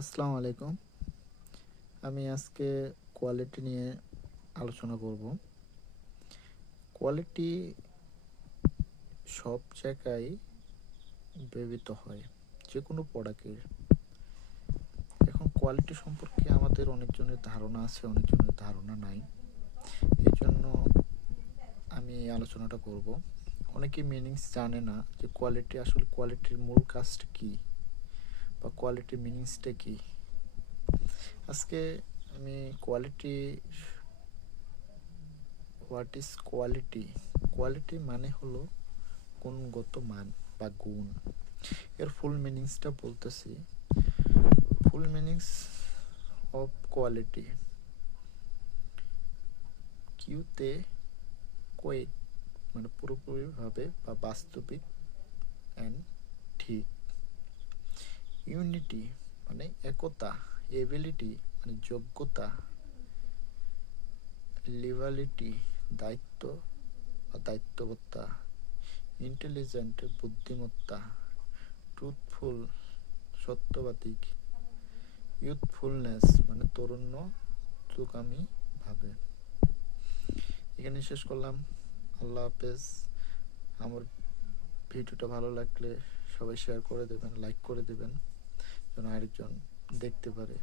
আসসালামু আলাইকুম। আমি আজকে কোয়ালিটি নিয়ে আলোচনা করব। কোয়ালিটি সব জায়গায় ব্যবহৃত হয়, যে কোনো প্রোডাক্টের। এখন কোয়ালিটি সম্পর্কে আমাদের অনেকজনের ধারণা আছে, অনেকজনের ধারণা নাই। এই জন্য আমি এই আলোচনাটা করব। অনেকে মিনিংস জানে না যে কোয়ালিটি আসলে কোয়ালিটির মূল কাজটা কী বা কোয়ালিটির মিনিংসটা কী। আজকে আমি quality, what is quality, quality মানে হলো গুণগত মান বা গুণ। এর ফুল মিনিংসটা বলতেছি। ফুল মিনিংস অফ কোয়ালিটি, কিউতে কোয়েক মানে পুরোপুরিভাবে বা বাস্তবিক, অ্যান্ড ঠিক। ইউনিটি মানে একতা, এবিলিটি মানে যোগ্যতা, লিবালিটি দায়িত্ব বা দায়িত্ববত্তা, ইন্টেলিজেন্ট বুদ্ধিমত্তা, ট্রুথফুল সত্যবাদী, ইউথফুলনেস মানে তরুণ্য চুকামি ভাবে। এখানে শেষ করলাম। আল্লাহ হাফেজ। আমার ভিডিওটা ভালো লাগলে সবাই শেয়ার করে দেবেন, লাইক করে দেবেন, যেন আরেকজন দেখতে পারে।